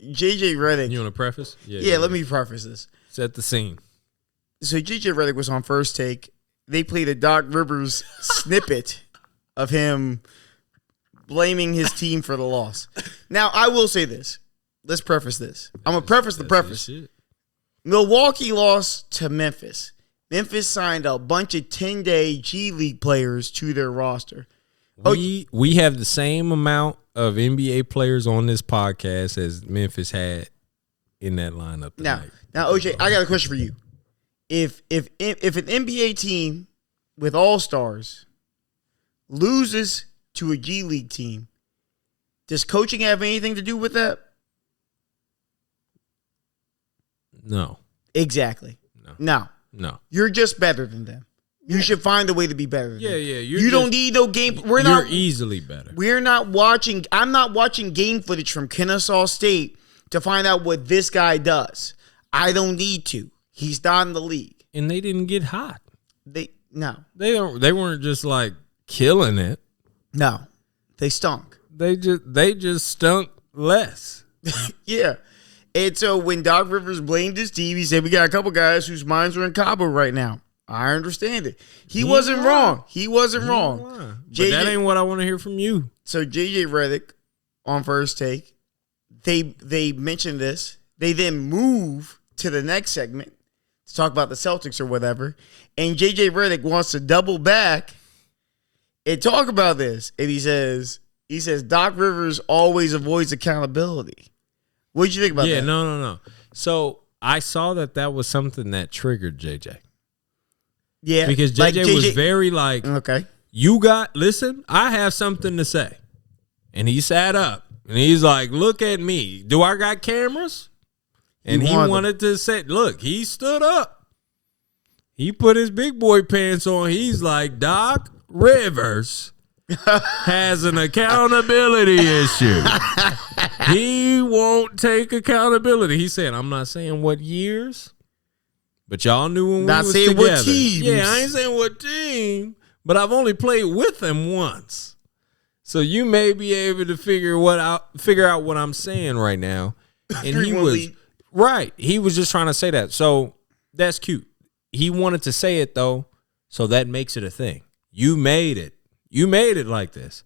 J.J. Redick. You want to preface? Yeah, let me preface this. Set the scene. So J.J. Redick was on First Take. They played a Doc Rivers snippet of him blaming his team for the loss. Now, I will say this. Let's preface this. I'm going to preface the preface. Milwaukee lost to Memphis. Memphis signed a bunch of 10-day G League players to their roster. We have the same amount of NBA players on this podcast as Memphis had in that lineup tonight. Now, OJ, I got a question for you. If an NBA team with all-stars loses to a G League team, does coaching have anything to do with that? No. Exactly. No. You're just better than them. You should find a way to be better than them. Yeah. You don't need no game. You're easily better. We're not watching. I'm not watching game footage from Kennesaw State to find out what this guy does. I don't need to. He's not in the league. And they didn't get hot. They weren't just like killing it. No. They stunk. They just stunk less. Yeah. And so when Doc Rivers blamed his team, he said, we got a couple guys whose minds are in Cabo right now. I understand it. He wasn't wrong. But that ain't what I want to hear from you. So J.J. Redick on First Take, they mentioned this. They then move to the next segment to talk about the Celtics or whatever. And J.J. Redick wants to double back and talk about this. And he says Doc Rivers always avoids accountability. What did you think about that? Yeah, no. So I saw that was something that triggered JJ. Yeah. Because JJ was very like, okay, listen, I have something to say. And he sat up and he's like, look at me. Do I got cameras? And he wanted to say, look, he stood up. He put his big boy pants on. He's like, Doc Rivers has an accountability issue. He won't take accountability. He said, I'm not saying what years, but y'all knew when we was together. Not saying what teams. Yeah, I ain't saying what team, but I've only played with him once. So you may be able to figure out what I'm saying right now. And he was right. He was just trying to say that. So that's cute. He wanted to say it though, so that makes it a thing. You made it. You made it like this.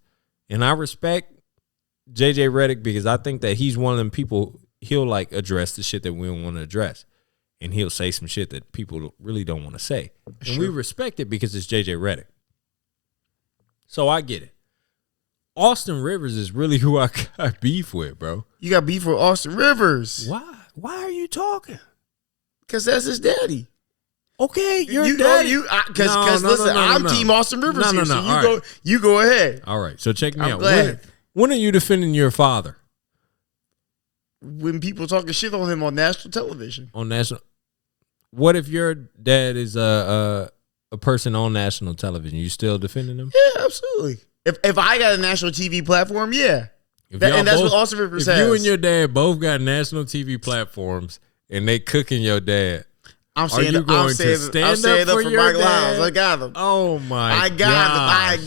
And I respect J.J. Redick because I think that he's one of them people, he'll like address the shit that we don't want to address. And he'll say some shit that people really don't want to say. And we respect it because it's J.J. Redick. So I get it. Austin Rivers is really who I got beef with, bro. You got beef with Austin Rivers. Why? Why are you talking? Because that's his daddy. Okay, you're daddy. Because listen, I'm Team Austin Rivers here, so you go ahead. All right, so check me out. Glad. When are you defending your father? When people talking shit on him on national television. What if your dad is a person on national television? You still defending him? Yeah, absolutely. If I got a national TV platform, yeah. And that's what Austin Rivers has. If you and your dad both got national TV platforms and they cooking your dad, I'm saying up for Mike Lyles. I got him. Oh my! I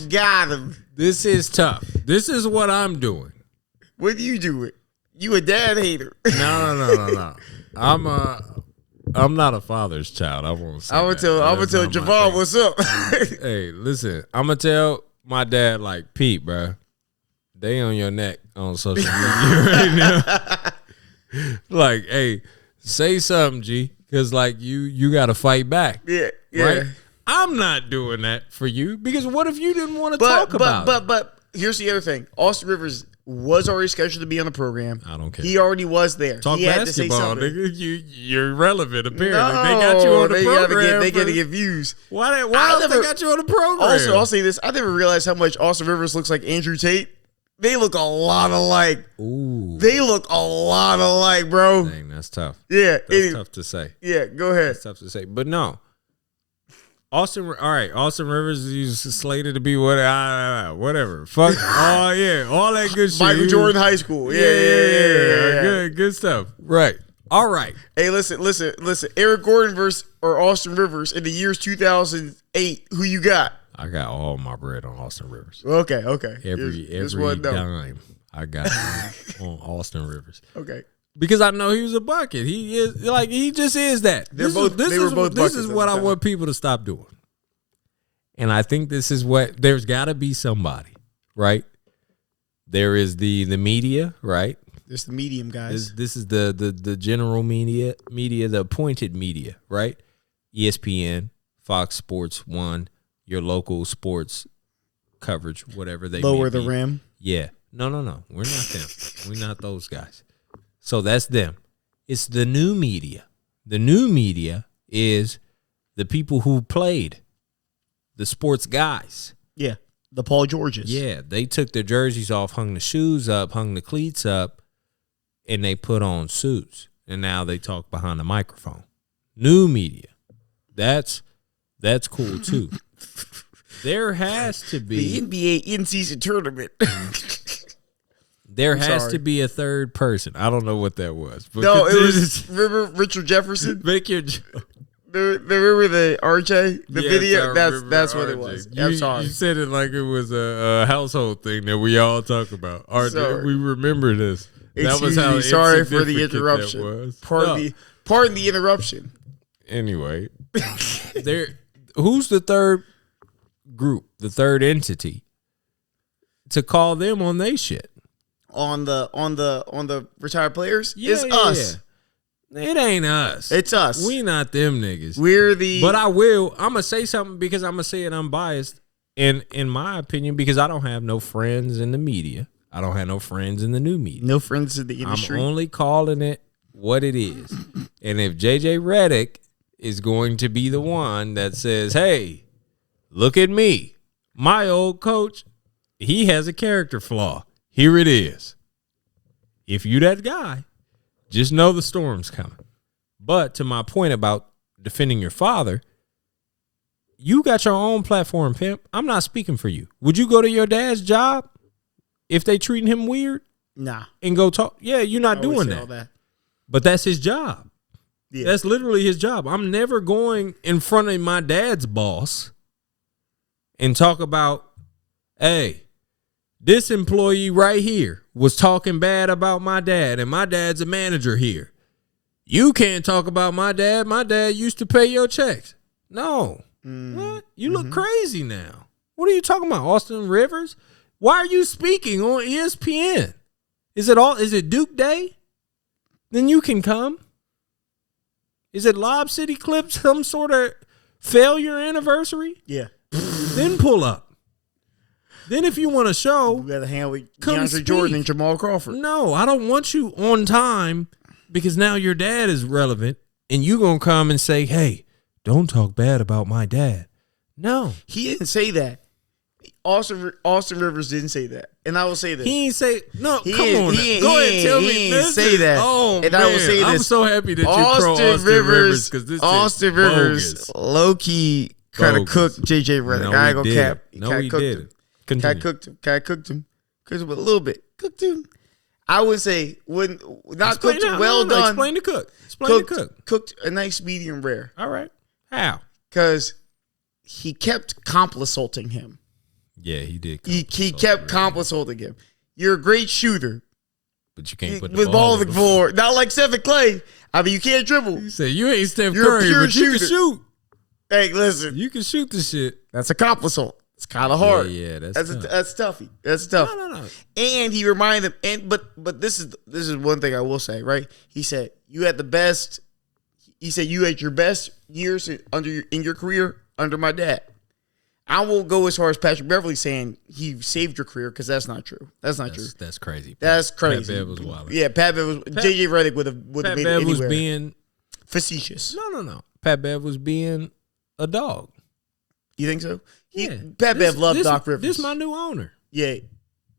got him. This is tough. This is what I'm doing. What do you do? You a dad hater? No. I'm not a father's child. I won't say. I'm gonna tell Javon what's up. Hey, listen. I'm gonna tell my dad like Pete, bro. They on your neck on social media right now. Like, hey, say something, G. Because, like, you got to fight back. Yeah. Right? I'm not doing that for you because what if you didn't want to talk about it? But here's the other thing. Austin Rivers was already scheduled to be on the program. I don't care. He already was there. Talk he basketball, had to say something. Nigga. You're relevant, apparently. No, they got you on the program. They got to get views. Why else they got you on the program? Also, I'll say this. I never realized how much Austin Rivers looks like Andrew Tate. They look a lot alike. Ooh. They look a lot alike, bro. Dang, that's tough. Yeah. That's tough to say. Yeah, go ahead. That's tough to say. But no. Austin Rivers is slated to be whatever. Fuck. Oh, yeah. All that good shit. Michael Jordan High School. Yeah. Good stuff. Right. All right. Hey, listen. Eric Gordon versus Austin Rivers in the years 2008. Who you got? I got all my bread on Austin Rivers. Okay. Every dime I got on Austin Rivers. Okay. Because I know he was a bucket. He is like he just is that. They were both this is buckets what at I the want people to stop doing. And I think this is what there's got to be somebody, right? There is the media, right? There's the medium guys. This is the general media, the appointed media, right? ESPN, Fox Sports 1, your local sports coverage, whatever they Lower may the be. rim. Yeah. No. We're not them. We're not those guys. So that's them. It's the new media. The new media is the people who played, the sports guys. Yeah. The Paul Georges. Yeah. They took their jerseys off, hung the shoes up, hung the cleats up, and they put on suits. And now they talk behind the microphone. New media. That's cool too. There has to be the NBA in-season tournament. There has to be a third person. I don't know what that was. But no, it was remember Richard Jefferson? Make your joke. Remember the RJ? The Yes, video? That's RJ. what it was. I'm sorry. You said it like it was a household thing that we all talk about. RJ, Sorry. we remember this. That was how sorry for the insignificant interruption. that was. Pardon the interruption. Anyway, who's the third group, the third entity to call them on they shit? On the retired players? It's us. Yeah. It ain't us. It's us. We not them niggas. We're the But I'm gonna say something because I'm gonna say it unbiased in my opinion, because I don't have no friends in the media. I don't have no friends in the new media. No friends in the industry. I'm only calling it what it is. And if JJ Redick is going to be the one that says, hey, look at me. My old coach, he has a character flaw. Here it is. If you that guy, just know the storm's coming. But to my point about defending your father, you got your own platform, pimp. I'm not speaking for you. Would you go to your dad's job if they treating him weird? Nah. And go talk? Yeah, you're not doing that. But that's his job. Yeah. That's literally his job. I'm never going in front of my dad's boss and talk about, hey, this employee right here was talking bad about my dad, and my dad's a manager here. You can't talk about my dad. My dad used to pay your checks. No. What? You look crazy now. What are you talking about, Austin Rivers? Why are you speaking on ESPN? Is it Duke Day? Then you can come. Is it Lob City Clips, some sort of failure anniversary? Yeah. Then pull up. Then if you want to show, you got to hang out with DeAndre Jordan and Jamal Crawford. No, I don't want you on time because now your dad is relevant and you going to come and say, hey, don't talk bad about my dad. No. He didn't say that. Austin Rivers didn't say that. And I will say this. He ain't say, no, come on. Go ahead, tell me. He didn't say that. Oh, and man. I will say this. I'm so happy that you pro Austin Rivers because this Austin is Rivers low-key kind of cooked JJ Redick. I ain't gonna cap. No, he did. I cooked him. Cooked him a little bit. Cooked him. I would say not cooked him well done. Explain the cook. Cooked a nice medium rare. All right. How? Because he kept complissalting him. Yeah, he did. He kept complissalting him. You're a great shooter. But you can't put the with ball on the floor. Not like Stephen Clay. I mean, you can't dribble. You say you ain't Steph Curry, but you can shoot. Hey, listen. You can shoot the shit. That's a complissal. It's kind of hard. Yeah, that's toughy. That's tough. No. And he reminded them. But this is one thing I will say. Right? He said you had the best. He said you had your best years in your career under my dad. I won't go as far as Patrick Beverly saying he saved your career because that's not true. That's not true. That's crazy. That's crazy. Pat Bev was wild. Yeah, Pat Bev was. JJ Redick would have made it anywhere. Pat Bev was being facetious. No. Pat Bev was being a dog. You think so? Yeah. Pat Bev loved Doc Rivers. This is my new owner. Yeah.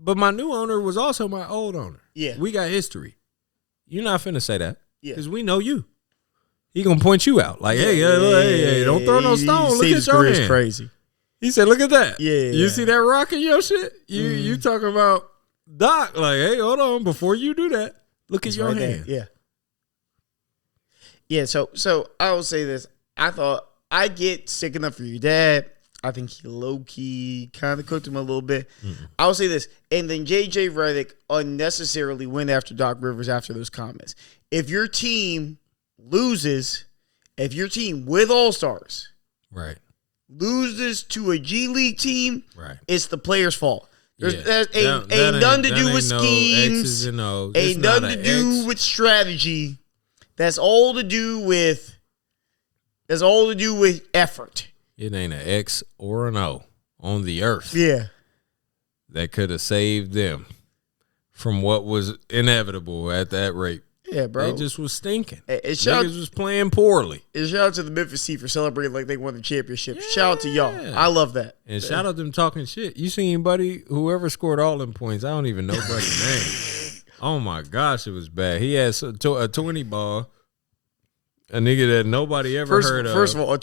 But my new owner was also my old owner. Yeah. We got history. You're not finna say that. Yeah. Because we know you. He gonna point you out. Like, hey, don't throw no stone. Look at your hand. Crazy. He said, look at that. Yeah. You see that rock in your shit? You talking about Doc. Like, hey, hold on. Before you do that, look at your hand. There. Yeah. Yeah, so I will say this. I thought I get sick enough for your dad. I think he low-key kind of cooked him a little bit. I will say this. And then J.J. Redick unnecessarily went after Doc Rivers after those comments. If your team loses, if your team with All-Stars right, loses to a G League team, right, it's the player's fault. There's that ain't nothing to do with no schemes. X's and O's. Ain't nothing to do with strategy. That's all to do with effort. It ain't an X or an O on the earth. Yeah. That could have saved them from what was inevitable at that rate. Yeah, bro. They just was stinking. Niggas was playing poorly. And shout out to the Memphis Heat for celebrating like they won the championship. Yeah. Shout out to y'all. I love that. And shout out to them talking shit. You seen Buddy, whoever scored all them points, I don't even know Buddy's name. Oh my gosh, it was bad. He had a 20 ball. A nigga that nobody ever heard of. First of all, a